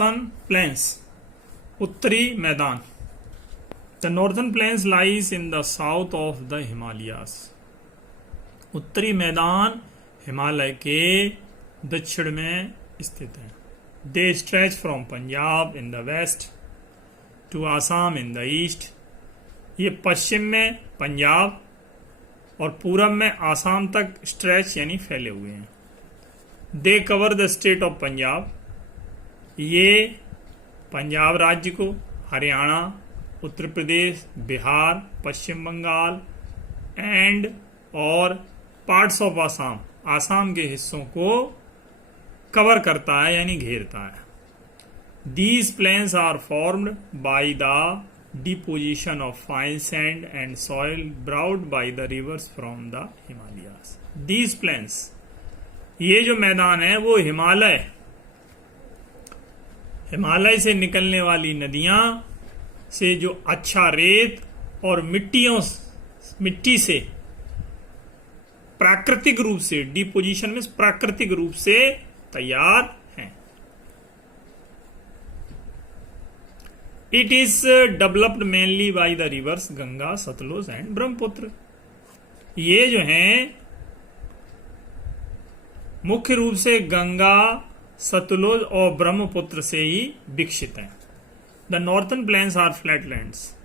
Northern plains, उत्तरी मैदान। The northern plains lies in the south of the Himalayas. उत्तरी मैदान हिमालय के दक्षिण में स्थित है। They stretch from Punjab in the west to Assam in the east. ये पश्चिम में पंजाब और पूरब में आसाम तक स्ट्रेच यानी फैले हुए हैं। They cover the state of Punjab. ये पंजाब राज्य को, हरियाणा, उत्तर प्रदेश, बिहार, पश्चिम बंगाल एंड और पार्ट्स ऑफ आसाम, आसाम के हिस्सों को कवर करता है यानी घेरता है। These plains are formed by the deposition of fine sand and soil brought by the rivers from the Himalayas. These plains, ये जो मैदान है वो हिमालय से निकलने वाली नदियां से जो अच्छा रेत और मिट्टी से प्राकृतिक रूप से, डिपोजिशन में प्राकृतिक रूप से तैयार हैं। It is developed mainly by the rivers Ganga, Satluj and Brahmaputra. ये जो हैं मुख्य रूप से गंगा, सतलुज और ब्रह्मपुत्र से ही विकसित हैं। The northern plains are flatlands.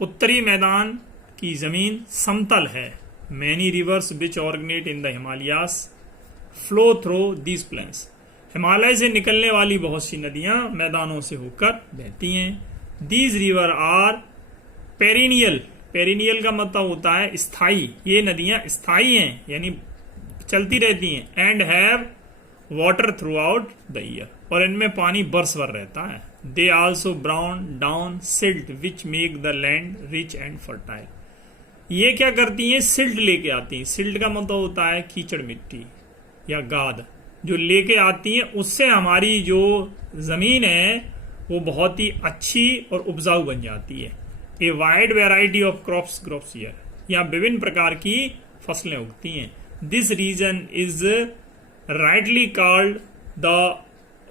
उत्तरी मैदान की जमीन समतल है। Many rivers which originate in the Himalayas flow through these plains. Himalaya से निकलने वाली बहुत सी नदियां मैदानों से होकर बहती हैं। These river are perennial. Perennial का मतलब होता है स्थायी। ये नदियां स्थायी हैं यानी चलती रहती हैं। And have water through out the year, और इनमें पानी बरस भर रहता है। They also brown down silt which make the land rich and fertile. ये क्या करती हैं? सिल्ट लेके आती हैं। सिल्ट का मतलब होता है कीचड़ मिट्टी या गाद, जो लेके आती हैं। उससे हमारी जो जमीन है वो बहुत ही अच्छी और उपजाऊ बन जाती है। A wide variety of crops grows here. यहाँ विभिन्न प्रकार की फसलें उगती हैं। This region is rightly called the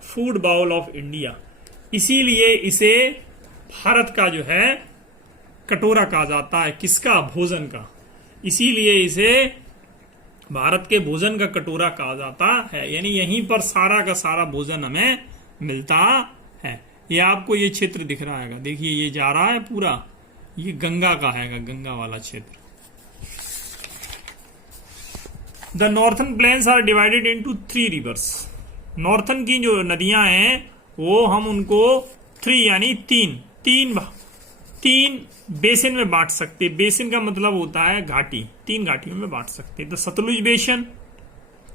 food bowl of India. इसीलिए इसे भारत का जो है कटोरा कहा जाता है। किसका? भोजन का। इसीलिए इसे भारत के भोजन का कटोरा कहा जाता है, यानी यहीं पर सारा का सारा भोजन हमें मिलता है। ये आपको ये क्षेत्र दिख रहा है, देखिए ये जा रहा है पूरा, ये गंगा का है, गंगा वाला क्षेत्र। The northern plains are divided into 3 rivers. Northern की जो नदियां हैं वो हम उनको 3 यानी तीन बेसिन में बांट सकते। बेसिन का मतलब होता है घाटी। 3 घाटियों में बांट सकते। द सतलुज बेसिन,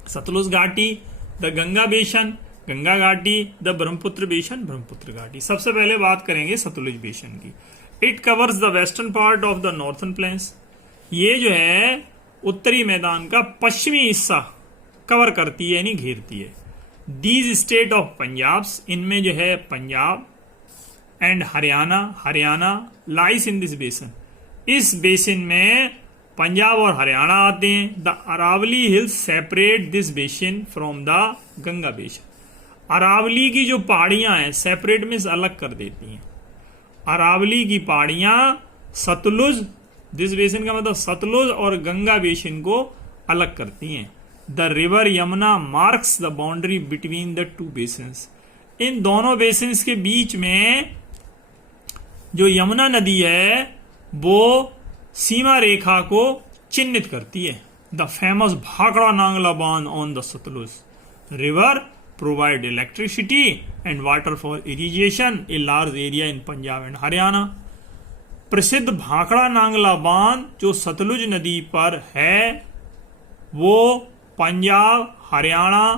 सतलुज घाटी। द गंगा बेसिन, गंगा घाटी। द ब्रह्मपुत्र बेसिन, ब्रह्मपुत्र घाटी। सबसे पहले बात करेंगे सतलुज बेसिन की। It covers the western part of the northern plains. ये जो है उत्तरी मैदान का पश्चिमी हिस्सा कवर करती है यानी घेरती है। दीज स्टेट ऑफ पंजाब, इनमें जो है Punjab and Haryana lies in this basin. इस बेसिन में पंजाब और हरियाणा आते हैं। The Aravali hills separate this basin from the Ganga basin. Aravali की जो पहाड़ियां हैं सेपरेट में अलग कर देती हैं। अरावली की पहाड़ियां सतलुज, दिस बेसिन का मतलब सतलुज और गंगा बेसिन को अलग करती हैं। The river Yamuna marks the boundary between the 2 basins. इन दोनों बेसिन्स के बीच में जो यमुना नदी है वो सीमा रेखा को चिन्हित करती है। द फेमस भाखड़ा नांगला बांध on the Satluj river provide electricity and water for irrigation a large area in Punjab and Haryana. प्रसिद्ध भाखड़ा नांगला बांध जो सतलुज नदी पर है वो पंजाब, हरियाणा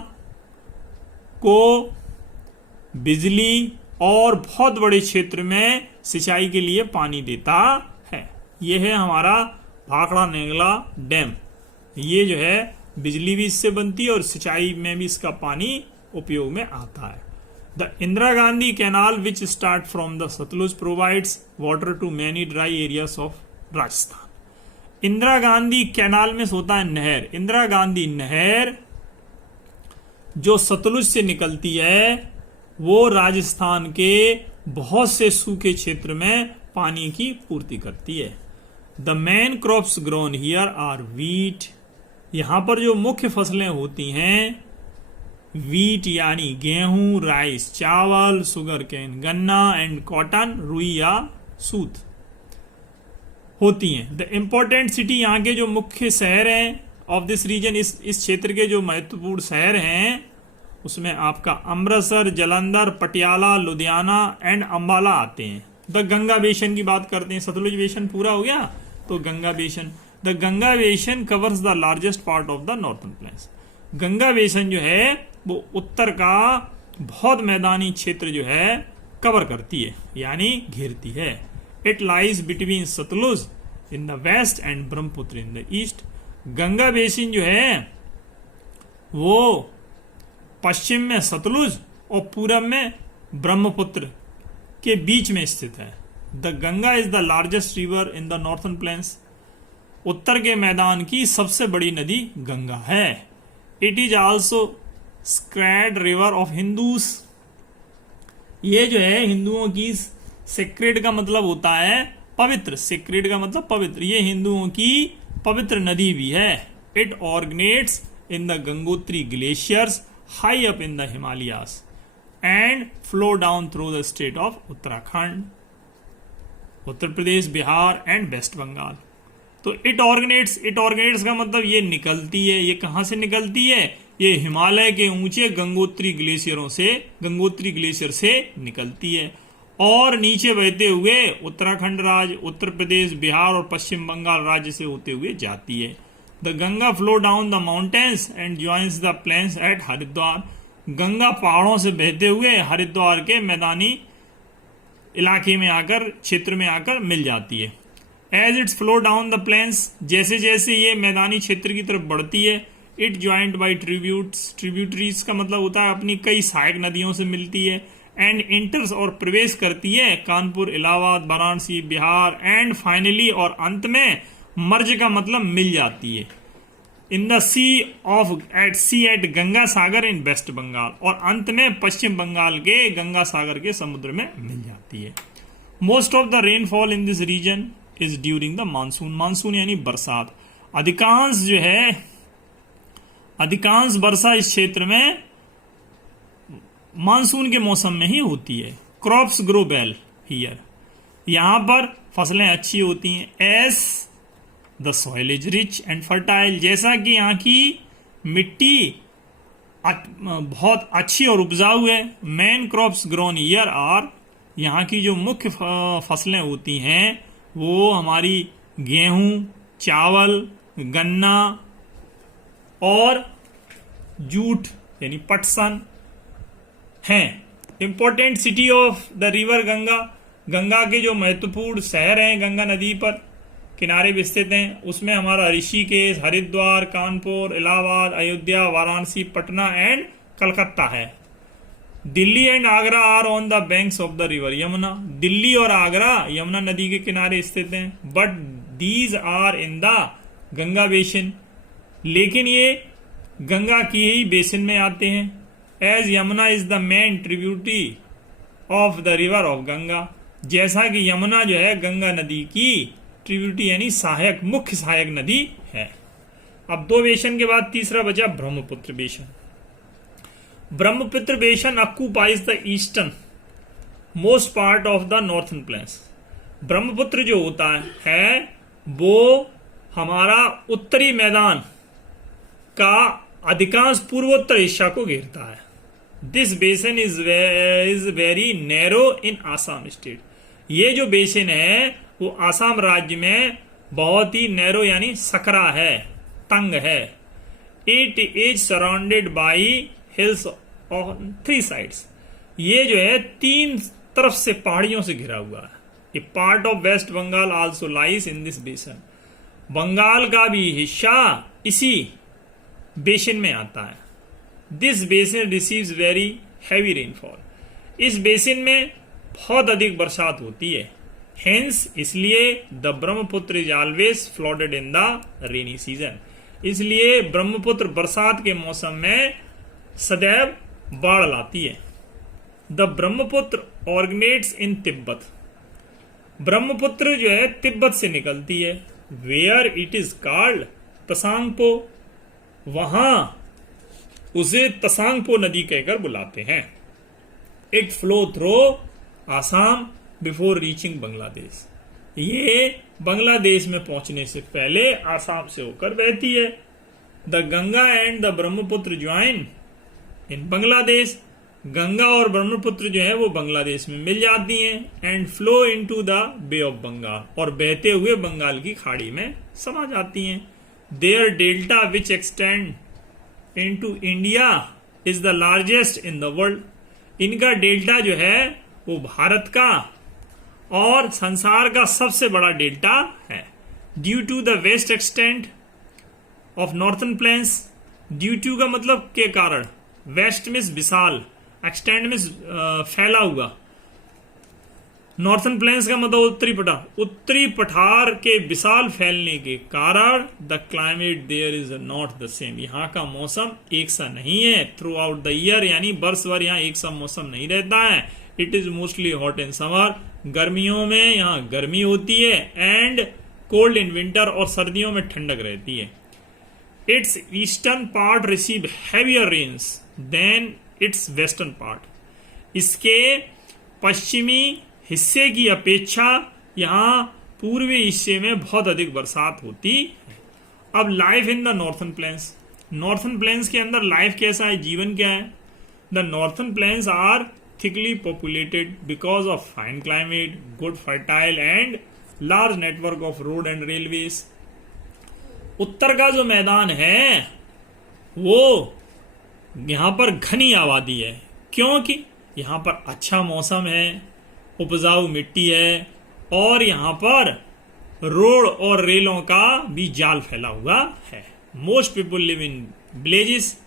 को बिजली और बहुत बड़े क्षेत्र में सिंचाई के लिए पानी देता है। यह है हमारा भाखड़ा नांगला डैम। ये जो है बिजली भी इससे बनती है और सिंचाई में भी इसका पानी उपयोग में आता है। The Indira Gandhi canal which start from the Satluj provides water to many dry areas of Rajasthan. Indira Gandhi canal में होता है नहर। इंदिरा गांधी नहर जो सतलुज से निकलती है वो राजस्थान के बहुत से सूखे क्षेत्र में पानी की पूर्ति करती है। The main crops grown here are wheat, यहां पर जो मुख्य फसलें होती हैं वीट यानी गेहूं, राइस चावल, शुगर केन गन्ना एंड कॉटन रुई या सूत होती हैं। द इम्पोर्टेंट सिटी, यहाँ के जो मुख्य शहर हैं ऑफ दिस रीजन, इस क्षेत्र के जो महत्वपूर्ण शहर हैं उसमें आपका अमृतसर, जलंधर, पटियाला, लुधियाना एंड अंबाला आते हैं। द गंगा बेसिन की बात करते हैं, सतलुज बेसिन पूरा हो गया तो Ganga basin. The Ganga basin covers the largest part of the northern plains. Ganga basin जो है वो उत्तर का बहुत मैदानी क्षेत्र जो है कवर करती है यानी घेरती है। It lies between Satluj in the west and Brahmaputra in the east. Ganga basin जो है वो पश्चिम में सतलुज और पूरब में ब्रह्मपुत्र के बीच में स्थित है। The Ganga is the largest river in the northern plains. उत्तर के मैदान की सबसे बड़ी नदी गंगा है। It is also sacred river of Hindus. ये जो है हिंदुओं की, सेक्रेड का मतलब होता है पवित्र, सेक्रेड का मतलब पवित्र, ये हिंदुओं की पवित्र नदी भी है। It originates in the Gangotri glaciers high up in the Himalayas and flow down through the state of Uttarakhand, Uttar Pradesh, Bihar and West Bengal. तो इट ऑर्गनेट्स का मतलब ये निकलती है। ये कहां से निकलती है? ये हिमालय के ऊंचे गंगोत्री ग्लेशियर से निकलती है और नीचे बहते हुए उत्तराखंड राज्य, उत्तर प्रदेश, बिहार और पश्चिम बंगाल राज्य से होते हुए जाती है। The Ganga flow down the mountains and joins the plains at Haridwar. Ganga पहाड़ों से बहते हुए हरिद्वार के मैदानी इलाके में आकर, क्षेत्र में आकर मिल जाती है। As it's flow down the plains, जैसे जैसे ये मैदानी क्षेत्र की तरफ बढ़ती है, इट ज्वाइंट बाई ट्रिब्यूटरीज का मतलब होता है अपनी कई सहायक नदियों से मिलती है। एंड इंटर्स और प्रवेश करती है कानपुर, इलाहाबाद, वाराणसी, बिहार एंड फाइनली और अंत में मर्ज का मतलब मिल जाती है in the sea at Ganga Sagar in West Bengal, और अंत में पश्चिम बंगाल के गंगा सागर के समुद्र में मिल जाती है। Most of the rainfall in this region is during the monsoon. Monsoon यानी बरसात। अधिकांश वर्षा इस क्षेत्र में मानसून के मौसम में ही होती है। क्रॉप्स ग्रो वेल हियर, यहां पर फसलें अच्छी होती हैं। S the soil is rich and fertile, जैसा कि यहाँ की मिट्टी बहुत अच्छी और उपजाऊ है। Main crops grown here are, यहाँ की जो मुख्य फसलें होती हैं वो हमारी गेहूं, चावल, गन्ना और जूट यानी पटसन हैं। Important city of the river Ganga, Ganga के जो महत्वपूर्ण शहर हैं गंगा नदी पर किनारे भी स्थित हैं, उसमें हमारा ऋषिकेश, हरिद्वार, कानपुर, इलाहाबाद, अयोध्या, वाराणसी, पटना एंड कलकत्ता है। Delhi and Agra are on the banks of the river Yamuna. Delhi और आगरा यमुना नदी के किनारे स्थित हैं, but these are in the Ganga basin, लेकिन ये गंगा की ही बेसिन में आते हैं। As Yamuna is the main tributary of the river of Ganga, जैसा कि यमुना जो है गंगा नदी की ट्रिब्यूटरी यानी सहायक, मुख्य सहायक नदी है। अब दो बेसिन के बाद तीसरा बचा Brahmaputra basin. Brahmaputra basin occupies the eastern most part of the northern plains. Brahmaputra जो होता है वो हमारा उत्तरी मैदान का अधिकांश पूर्वोत्तर हिस्सा को घेरता है। This basin is very narrow in Assam state. ये जो बेसिन है वो आसाम राज्य में बहुत ही नैरो यानी सकरा है, तंग है। It is surrounded by hills on 3 sides. ये जो है 3 तरफ से पहाड़ियों से घिरा हुआ है। A part of West Bengal also lies in this basin. Bengal का भी हिस्सा इसी बेसिन में आता है। This basin receives very heavy rainfall. इस बेसिन में बहुत अधिक बरसात होती है। हेंस इसलिए the Brahmaputra is always flooded in the rainy season. इसलिए ब्रह्मपुत्र बरसात के मौसम में सदैव बाढ़ लाती है। द ब्रह्मपुत्र ऑर्गनेट्स इन तिब्बत। ब्रह्मपुत्र जो है तिब्बत से निकलती है। वेयर इट इज कॉल्ड तसांगपो, वहां उसे तसांगपो नदी कहकर बुलाते हैं। It flow through Assam before reaching Bangladesh, ये बांग्लादेश में पहुंचने से पहले आसाम से होकर बहती है। The Ganga and the Brahmaputra join in Bangladesh, Ganga और ब्रह्मपुत्र जो है वो बांग्लादेश में मिल जाती हैं। And flow into the bay of Bengal, और बहते हुए बंगाल की खाड़ी में समा जाती हैं। Their delta which extend into India is the largest in the world, इनका डेल्टा जो है वो भारत का और संसार का सबसे बड़ा डेल्टा है। Due to the vast extent of northern plains, due to का मतलब के कारण, वेस्ट मीन्स विशाल, एक्सटेंड मीन्स फैला हुआ, नॉर्थन प्लेन्स का मतलब उत्तरी पठार, उत्तरी पठार के विशाल फैलने के कारण the climate there is not the same, यहाँ का मौसम एक सा नहीं है थ्रू आउट द ईयर, यानी वर्ष भर यहाँ एक सा मौसम नहीं रहता है। It is mostly hot in summer, गर्मियों में यहाँ गर्मी होती है, एंड कोल्ड इन विंटर, और सर्दियों में ठंडक रहती है। Its eastern part receive heavier rains than its western part, इसके पश्चिमी हिस्से की अपेक्षा यहाँ पूर्वी हिस्से में बहुत अधिक बरसात होती है। अब life in the northern plains, northern plains के अंदर लाइफ कैसा है, जीवन क्या है। The northern plains are thickly populated because of fine climate, good fertile and large network of road and railways. उत्तर का जो मैदान है वो यहाँ पर घनी आबादी है, क्योंकि यहाँ पर अच्छा मौसम है, उपजाऊ मिट्टी है, और यहाँ पर रोड और रेलों का भी जाल फैला हुआ है। Most people live in villages,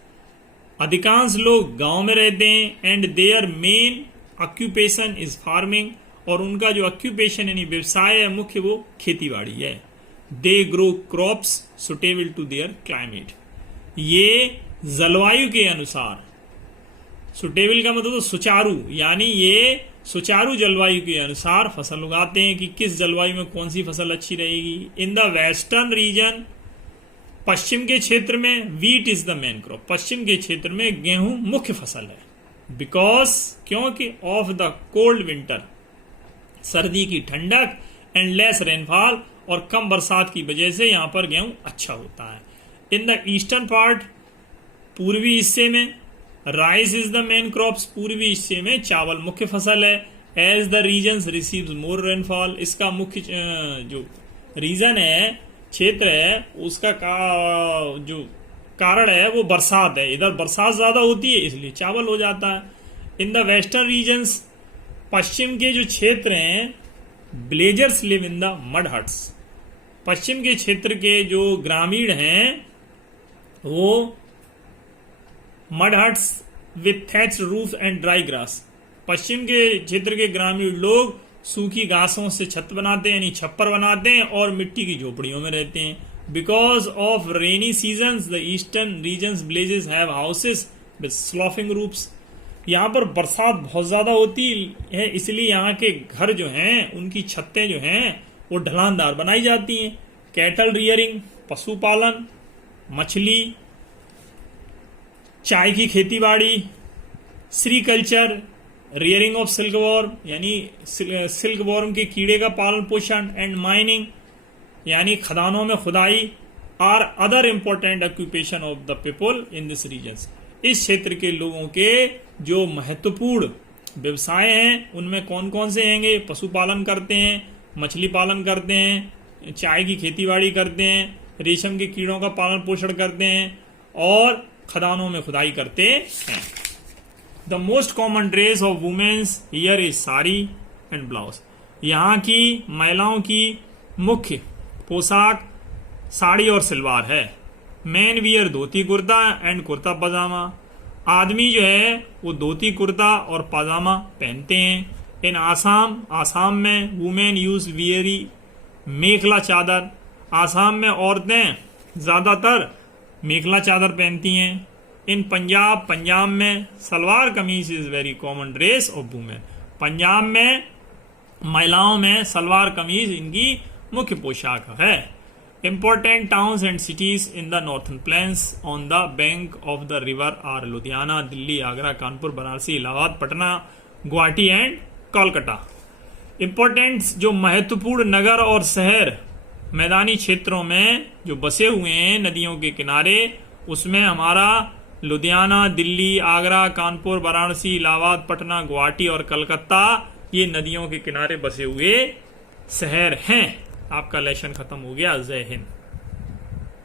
अधिकांश लोग गांव में रहते हैं। And their main occupation is farming, और उनका जो ऑक्यूपेशन यानी व्यवसाय है मुख्य वो खेतीबाड़ी है। They grow crops suitable to their climate, ये जलवायु के अनुसार, सुटेबल का मतलब तो सुचारू, यानी ये सुचारू जलवायु के अनुसार फसल उगाते हैं कि किस जलवायु में कौन सी फसल अच्छी रहेगी। इन द वेस्टर्न रीजन, पश्चिम के क्षेत्र में wheat is the main crop, पश्चिम के क्षेत्र में गेहूं मुख्य फसल है। बिकॉज, क्योंकि ऑफ द कोल्ड विंटर, सर्दी की ठंडक, एंड लेस रेनफॉल, और कम बरसात की वजह से यहां पर गेहूं अच्छा होता है। इन द ईस्टर्न पार्ट, पूर्वी हिस्से में rice is the main crops, पूर्वी हिस्से में चावल मुख्य फसल है। As the region receives more rainfall, इसका मुख्य जो रीजन है, क्षेत्र है, उसका जो कारण है वो बरसात है, इधर बरसात ज्यादा होती है इसलिए चावल हो जाता है। इन द वेस्टर्न रीजन्स, पश्चिम के जो क्षेत्र हैं, villagers live in the mud huts, पश्चिम के क्षेत्र के जो ग्रामीण हैं वो mud huts with thatched roof and dry grass, पश्चिम के क्षेत्र के ग्रामीण लोग सूखी घासों से छत बनाते हैं, यानी छप्पर बनाते हैं, और मिट्टी की झोपड़ियों में रहते हैं। Because of rainy season the eastern regions villages have houses with sloping roofs, यहाँ पर बरसात बहुत ज्यादा होती है, इसलिए यहाँ के घर जो हैं उनकी छतें जो हैं वो ढलानदार बनाई जाती हैं। कैटल रियरिंग, पशुपालन, मछली, चाय की खेतीबाड़ी, sericulture, rearing of silk worm, यानी सिल्क वॉर्म के कीड़े का पालन पोषण, एंड माइनिंग, यानी खदानों में खुदाई, are other important occupation of the people in this region. इस क्षेत्र के लोगों के जो महत्वपूर्ण व्यवसाय हैं उनमें कौन कौन से हैंगे? पशुपालन करते हैं, मछली पालन करते हैं, चाय की खेतीबाड़ी करते हैं, रेशम के कीड़ों का पालन पोषण करते हैं, और खदानों में खुदाई करते हैं। The most common dress of womens here is sari and blouse, यहाँ की महिलाओं की मुख्य पोशाक साड़ी और सलवार है। Man wear dhoti kurta and kurta pyjama, आदमी जो है वो धोती कुर्ता और पाजामा पहनते हैं। इन आसाम, आसाम में वुमेन यूज वियरी मेखला चादर, आसाम में औरतें ज्यादातर मेखला चादर पहनती हैं। इन पंजाब, पंजाब में salwar kameez is very common dress of women. Punjab में महिलाओं में सलवार कमीज इनकी मुख्य पोशाक है। Important towns and cities in the northern plains on the bank of the river are Ludhiana, Delhi, Agra, Kanpur, Banarasi, Allahabad, Patna, Guwahati and Kolkata. Important जो महत्वपूर्ण नगर और शहर मैदानी क्षेत्रों में जो बसे हुए हैं नदियों के किनारे, उसमें हमारा लुधियाना, दिल्ली, आगरा, कानपुर, वाराणसी, इलाहाबाद, पटना, गुवाहाटी और कलकत्ता ये नदियों के किनारे बसे हुए शहर हैं। आपका लेसन खत्म हो गया। जय हिंद।